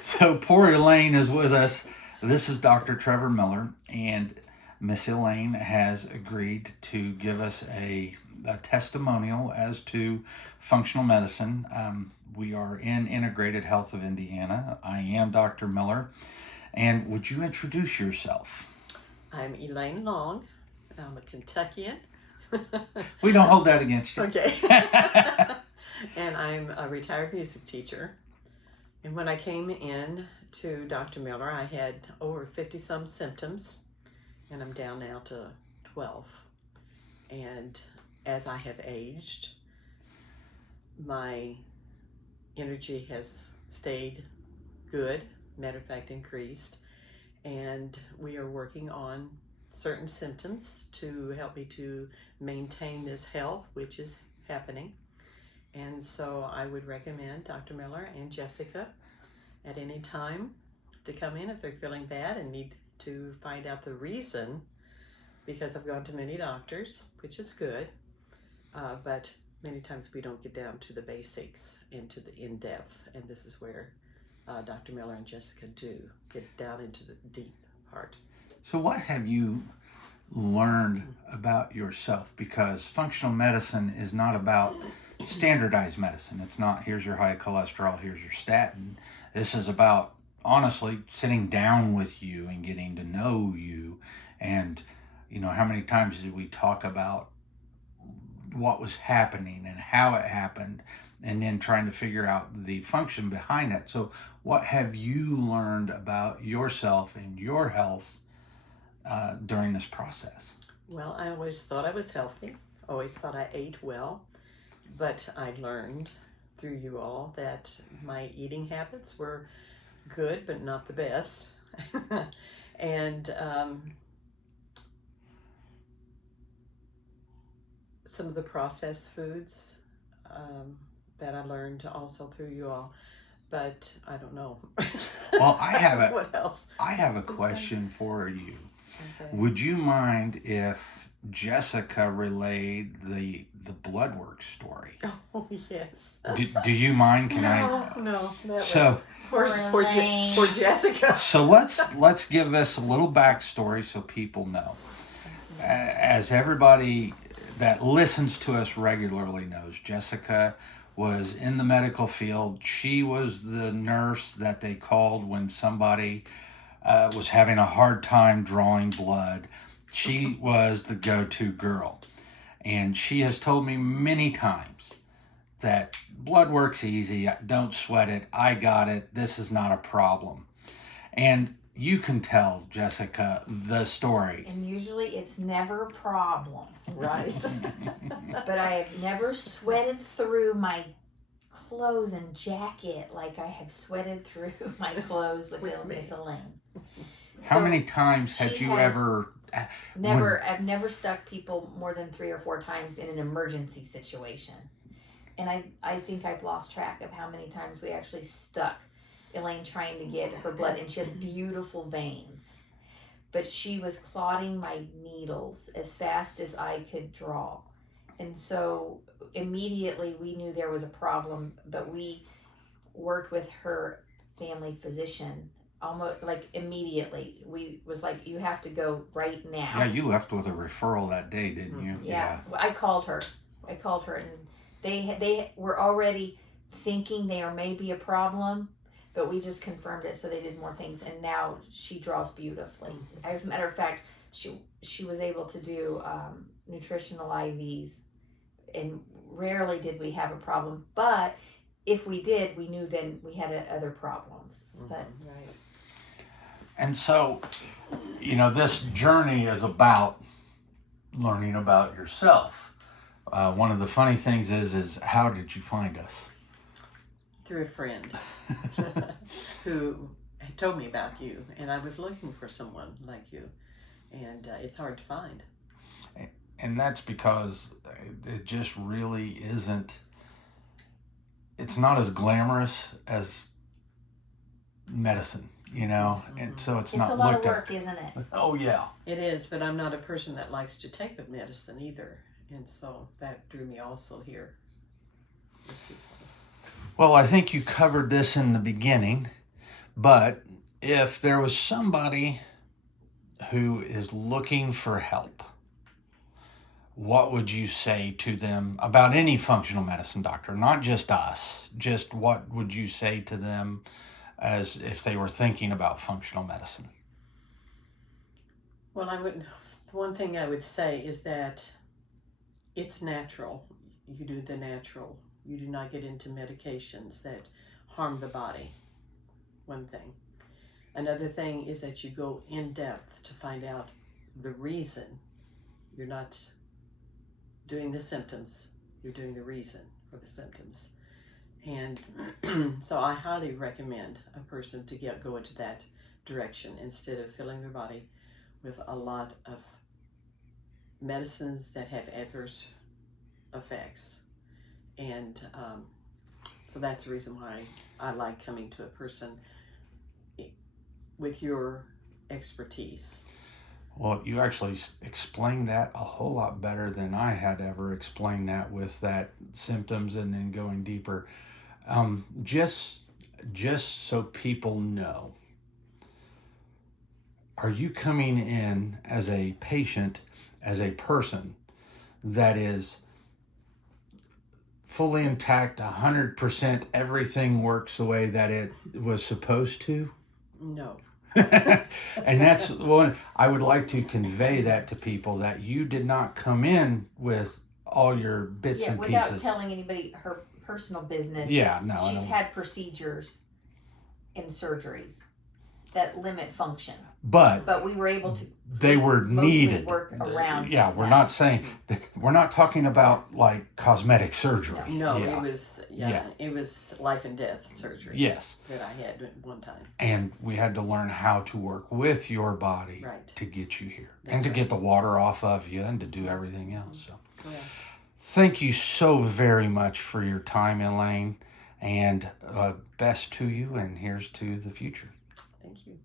So poor Elaine is with us. This is Dr. Trevor Miller, and Miss Elaine has agreed to give us a testimonial as to functional medicine. We are in Integrated Health of Indiana. I am Dr. Miller. And would you introduce yourself? I'm Elaine Long. I'm a Kentuckian. We don't hold that against you. Okay. And I'm a retired music teacher. And when I came in to Dr. Miller, I had over 50-some symptoms, and I'm down now to 12. And as I have aged, my energy has stayed good, matter of fact, increased. And we are working on certain symptoms to help me to maintain this health, which is happening. And so I would recommend Dr. Miller and Jessica at any time to come in if they're feeling bad and need to find out the reason, because I've gone to many doctors, which is good, but many times we don't get down to the basics and to the in-depth, and this is where Dr. Miller and Jessica do get down into the deep part. So what have you learned about yourself? Because functional medicine is not about standardized medicine. It's not, here's your high cholesterol, here's your statin. This is about, honestly, sitting down with you and getting to know you. And, how many times did we talk about what was happening and how it happened, and then trying to figure out the function behind it. So what have you learned about yourself and your health during this process? Well, I always thought I was healthy, always thought I ate well, but I learned through you all that my eating habits were good, but not the best. And some of the processed foods that I learned also through you all, but I don't know. Well, I have what else? I have a question for you. Okay. Would you mind if Jessica relayed the blood work story? Oh, yes. Do you mind? Can No. That So was poor Jessica. So let's give this a little backstory so people know. As everybody that listens to us regularly knows, Jessica was in the medical field. She was the nurse that they called when somebody was having a hard time drawing blood. She was the go-to girl. And she has told me many times that blood work's easy, don't sweat it, I got it, this is not a problem. And you can tell, Jessica, the story. And usually it's never a problem. Right. But I have never sweated through my clothes and jacket like I have sweated through my clothes with Miss Elaine. How many times had you ever... I've never stuck people more than 3 or 4 times in an emergency situation. And I think I've lost track of how many times we actually stuck Elaine trying to get her blood, and she has beautiful veins. But she was clotting my needles as fast as I could draw. And so immediately we knew there was a problem, but we worked with her family physician almost like immediately. We was like, you have to go right now. Yeah, you left with a referral that day, didn't you? Yeah. I called her, and they were already thinking there may be a problem, but we just confirmed it, so they did more things, and now she draws beautifully. As a matter of fact, she was able to do nutritional IVs, and rarely did we have a problem, but if we did, we knew then we had other problems. But Right. And so, this journey is about learning about yourself. One of the funny things is how did you find us? Through a friend who had told me about you, and I was looking for someone like you, and it's hard to find. And that's because it just really isn't, it's not as glamorous as medicine, and so it's not a lot of looked work, at. isn't it? Oh yeah. It is, but I'm not a person that likes to take the medicine either, and so that drew me also here. Well, I think you covered this in the beginning, but if there was somebody who is looking for help, what would you say to them about any functional medicine doctor, not just us? Just what would you say to them as if they were thinking about functional medicine? Well, the one thing I would say is that it's natural. You do the natural. You do not get into medications that harm the body. One thing. Another thing is that you go in depth to find out the reason. You're not doing the symptoms, you're doing the reason for the symptoms. And so I highly recommend a person to go into that direction instead of filling their body with a lot of medicines that have adverse effects. And so that's the reason why I like coming to a person with your expertise. Well, you actually explained that a whole lot better than I had ever explained that, with that symptoms and then going deeper. Just so people know, are you coming in as a patient, as a person that is fully intact, 100%, everything works the way that it was supposed to? No. And that's one I would like to convey that to people, that you did not come in with all your bits and without pieces. telling anybody her personal business. Yeah, no. She's had procedures and surgeries that limit function. But we were able to. They were needed. Work around. Yeah, we're not saying that, we're not talking about like cosmetic surgery. No, yeah. It was life and death surgery. Yes. That I had at one time. And we had to learn how to work with your body to get you here. And to get the water off of you and to do everything else. So thank you so very much for your time, Elaine, and best to you, and here's to the future. Thank you.